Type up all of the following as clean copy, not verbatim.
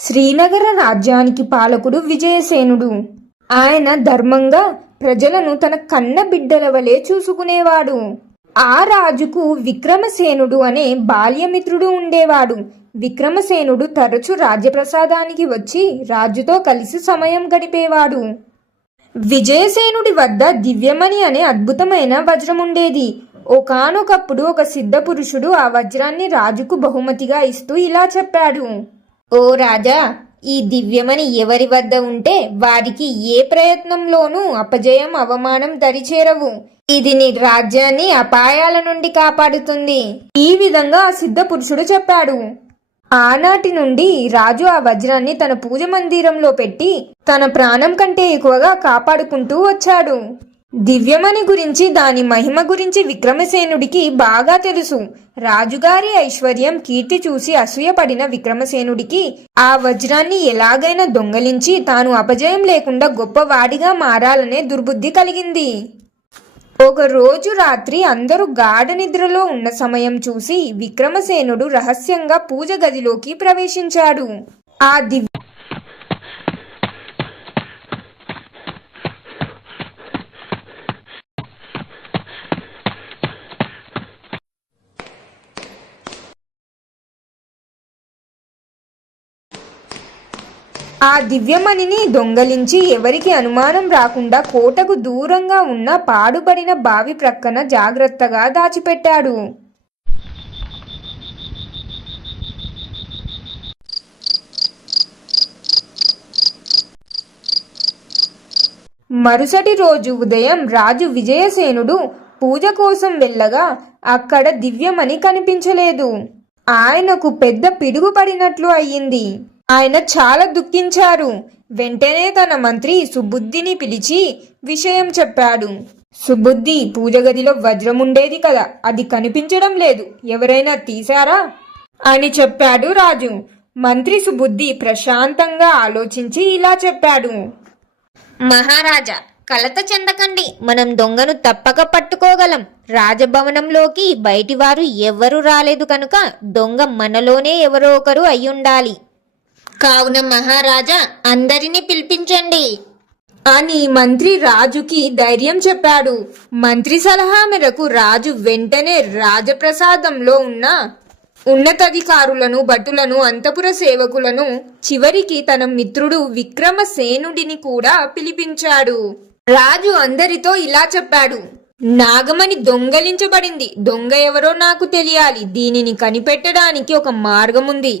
శ్రీనగర రాజ్యానికి పాలకుడు విజయసేనుడు. ఆయన ధర్మంగా ప్రజలను తన కన్న బిడ్డల వలె చూసుకునేవాడు. ఆ రాజుకు విక్రమసేనుడు అనే బాల్యమిత్రుడు ఉండేవాడు. విక్రమసేనుడు తరచు రాజ్యప్రసాదానికి వచ్చి రాజుతో కలిసి సమయం గడిపేవాడు. విజయసేనుడి వద్ద దివ్యమణి అనే అద్భుతమైన వజ్రం ఉండేది. ఒకానొకప్పుడు ఒక సిద్ధ పురుషుడు ఆ వజ్రాన్ని రాజుకు బహుమతిగా ఇస్తూ ఇలా చెప్పాడు: ఓ రాజా, ఈ దివ్యమణి ఎవరి వద్ద ఉంటే వారికి ఏ ప్రయత్నంలోనూ అపజయం అవమానం దరిచేరవు. ఇది నీ రాజ్యాన్ని అపాయాల నుండి కాపాడుతుంది. ఈ విధంగా ఆ సిద్ధ పురుషుడు చెప్పాడు. ఆనాటి నుండి రాజు ఆ వజ్రాన్ని తన పూజ మందిరంలో పెట్టి తన ప్రాణం కంటే ఎక్కువగా కాపాడుకుంటూ వచ్చాడు. దివ్యమణి గురించి, దాని మహిమ గురించి విక్రమసేనుడికి బాగా తెలుసు. రాజుగారి ఐశ్వర్యం, కీర్తి చూసి అసూయపడిన విక్రమసేనుడికి ఆ వజ్రాన్ని ఎలాగైనా దొంగలించి తాను అపజయం లేకుండా గొప్పవాడిగా మారాలనే దుర్బుద్ధి కలిగింది. ఒక రోజు రాత్రి అందరూ గాఢ నిద్రలో ఉన్న సమయం చూసి విక్రమసేనుడు రహస్యంగా పూజ గదిలోకి ప్రవేశించాడు. ఆ దివ్యమణిని దొంగలించి ఎవరికి అనుమానం రాకుండా కోటకు దూరంగా ఉన్న పాడుపడిన బావి ప్రక్కన జాగ్రత్తగా దాచిపెట్టాడు. మరుసటి రోజు ఉదయం రాజు విజయసేనుడు పూజ కోసం వెళ్ళగా అక్కడ దివ్యమణి కనిపించలేదు. ఆయనకు పెద్ద పిడుగు పడినట్లు అయ్యింది. ఆయన చాలా దుఃఖించారు. వెంటనే తన మంత్రి సుబుద్ధిని పిలిచి విషయం చెప్పాడు. సుబుద్ధి, పూజ గదిలో వజ్రం ఉండేది కదా, అది కనిపించడం లేదు, ఎవరైనా తీశారా అని చెప్పాడు రాజు. మంత్రి సుబుద్ధి ప్రశాంతంగా ఆలోచించి ఇలా చెప్పాడు: మహారాజా, కలత చెందకండి, మనం దొంగను తప్పక పట్టుకోగలం. రాజభవనంలోకి బయటివారు ఎవరూ రాలేదు కనుక దొంగ మనలోనే ఎవరో ఒకరు అయ్యుండాలి. కావున మహారాజా, అందరినీ పిలిపించండి అని మంత్రి రాజుకి ధైర్యం చెప్పాడు. మంత్రి సలహా మేరకు రాజు వెంటనే రాజప్రసాదంలో ఉన్న ఉన్నతాధికారులను, భటులను, అంతపుర సేవకులను, చివరికి తన మిత్రుడు విక్రమసేనుడిని కూడా పిలిపించాడు. రాజు అందరితో ఇలా చెప్పాడు: నాగమణి దొంగలించబడింది. దొంగ ఎవరో నాకు తెలియాలి. దీనిని కనిపెట్టడానికి ఒక మార్గం ఉంది.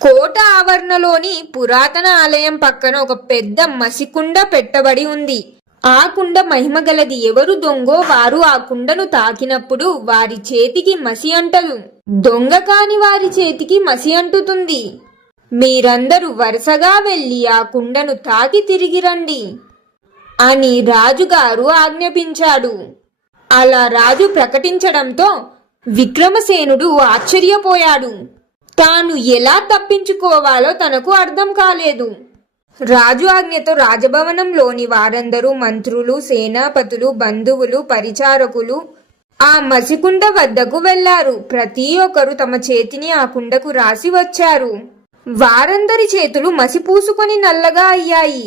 కోట ఆవరణలోని పురాతన ఆలయం పక్కన ఒక పెద్ద మసికుండ పెట్టబడి ఉంది. ఆ కుండ మహిమగలది. ఎవరు దొంగో వారు ఆ కుండను తాకినప్పుడు వారి చేతికి మసి అంటదు. దొంగ కాని వారి చేతికి మసి అంటుతుంది. మీరందరూ వరుసగా వెళ్లి ఆ కుండను తాకి తిరిగి రండి అని రాజుగారు ఆజ్ఞాపించాడు. అలా రాజు ప్రకటించడంతో విక్రమసేనుడు ఆశ్చర్యపోయాడు. తాను ఎలా తప్పించుకోవాలో తనకు అర్థం కాలేదు. రాజు ఆజ్ఞతో రాజభవనంలోని వారందరూ, మంత్రులు, సేనాపతులు, బంధువులు, పరిచారకులు ఆ మసికుండ వద్దకు వెళ్లారు. ప్రతి ఒక్కరు తమ చేతిని ఆ కుండకు రాసి వచ్చారు. వారందరి చేతులు మసి పూసుకొని నల్లగా అయ్యాయి.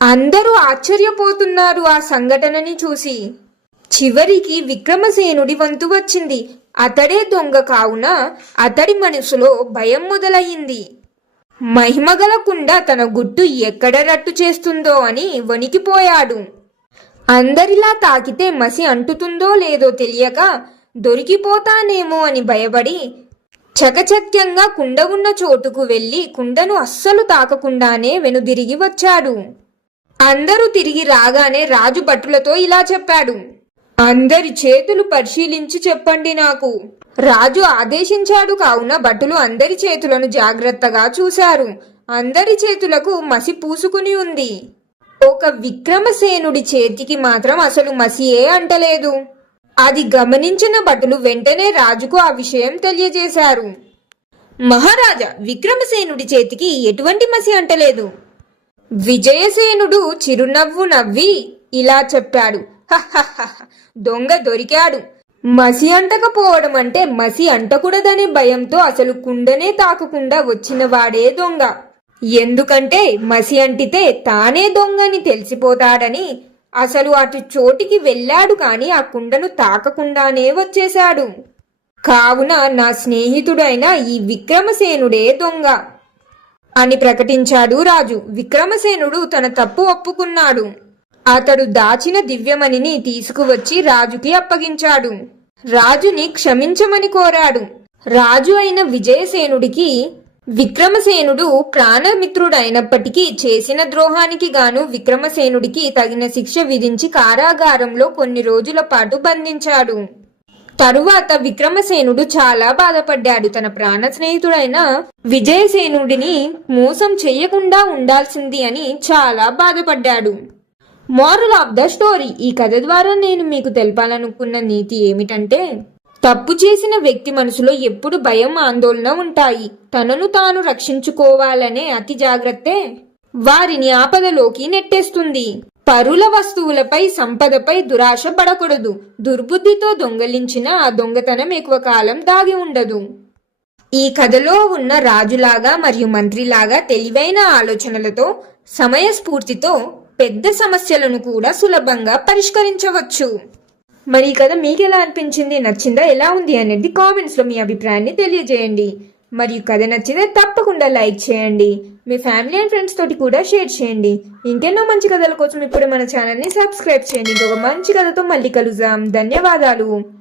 అందరూ ఆశ్చర్యపోతున్నారు ఆ సంఘటనని చూసి. చివరికి విక్రమసేనుడి వంతు వచ్చింది. అతడే దొంగ కావున అతడి మనసులో భయం మొదలయ్యింది. మహిమగల కుండ తన గుట్టు ఎక్కడ రట్టు చేస్తుందో అని వణికిపోయాడు. అందరిలా తాకితే మసి అంటుతుందో లేదో తెలియక దొరికిపోతానేమో అని భయపడి చకచక్యంగా కుండ ఉన్న చోటుకు వెళ్లి కుండను అస్సలు తాకకుండానే వెనుదిరిగి వచ్చాడు. అందరూ తిరిగి రాగానే రాజు భటులతో ఇలా చెప్పాడు: అందరి చేతులు పరిశీలించి చెప్పండి నాకు. రాజు ఆదేశించాడు కావున భటులు అందరి చేతులను జాగ్రత్తగా చూశారు. అందరి చేతులకు మసి పూసుకుని ఉంది. ఒక విక్రమసేనుడి చేతికి మాత్రం అసలు మసియే అంటలేదు. అది గమనించిన భటులు వెంటనే రాజుకు ఆ విషయం తెలియజేశారు. మహారాజా, విక్రమసేనుడి చేతికి ఎటువంటి మసి అంటలేదు. విజయసేనుడు చిరునవ్వు నవ్వి ఇలా చెప్పాడు: దొంగ దొరికాడు. మసి అంటకపోవడం అంటే మసి అంటకూడదనే భయంతో అసలు కుండనే తాకకుండా వచ్చిన వాడే దొంగ. ఎందుకంటే మసి అంటితే తానే దొంగని తెలిసిపోతాడని అసలు అటు చోటికి వెళ్ళాడు కాని ఆ కుండను తాకకుండానే వచ్చేశాడు. కావున నా స్నేహితుడైన ఈ విక్రమసేనుడే దొంగ అని ప్రకటించాడు రాజు. విక్రమసేనుడు తన తప్పు ఒప్పుకున్నాడు. అతడు దాచిన దివ్యమణిని తీసుకువచ్చి రాజుకి అప్పగించాడు. రాజుని క్షమించమని కోరాడు. రాజు అయిన విజయసేనుడికి విక్రమసేనుడు ప్రాణమిత్రుడైనప్పటికీ చేసిన ద్రోహానికి గాను విక్రమసేనుడికి తగిన శిక్ష విధించి కారాగారంలో కొన్ని రోజుల పాటు బంధించాడు. తరువాత విక్రమసేనుడు చాలా బాధపడ్డాడు. తన ప్రాణ స్నేహితుడైన విజయసేనుడిని మోసం చెయ్యకుండా ఉండాల్సింది అని చాలా బాధపడ్డాడు. మోరల్ ఆఫ్ ద స్టోరీ, ఈ కథ ద్వారా నేను మీకు తెలపాలనుకున్న నీతి ఏమిటంటే, తప్పు చేసిన వ్యక్తి మనసులో ఎప్పుడు భయం, ఆందోళన ఉంటాయి. తనను తాను రక్షించుకోవాలనే అతి జాగ్రత్తే వారిని ఆపదలోకి నెట్టేస్తుంది. పరుల వస్తువులపై, సంపదపై దురాశ పడకూడదు. దుర్బుద్ధితో దొంగలించిన ఆ దొంగతనం ఎక్కువ కాలం దాగి ఉండదు. ఈ కథలో ఉన్న రాజులాగా మరియు మంత్రిలాగా తెలివైన ఆలోచనలతో, సమయస్ఫూర్తితో పెద్ద సమస్యలను కూడా సులభంగా పరిష్కరించవచ్చు. మరి ఈ కథ మీకు ఎలా అనిపించింది, నచ్చిందా, ఎలా ఉంది అనేది కామెంట్స్లో మీ అభిప్రాయాన్ని తెలియజేయండి. మరియు కథ నచ్చితే తప్పకుండా లైక్ చేయండి. మీ ఫ్యామిలీ అండ్ ఫ్రెండ్స్ తోటి కూడా షేర్ చేయండి. ఇంకెన్నో మంచి కథల కోసం ఇప్పుడు మన ఛానల్ని సబ్స్క్రైబ్ చేయండి. ఇంకొక మంచి కథతో మళ్ళీ కలుద్దాం. ధన్యవాదాలు.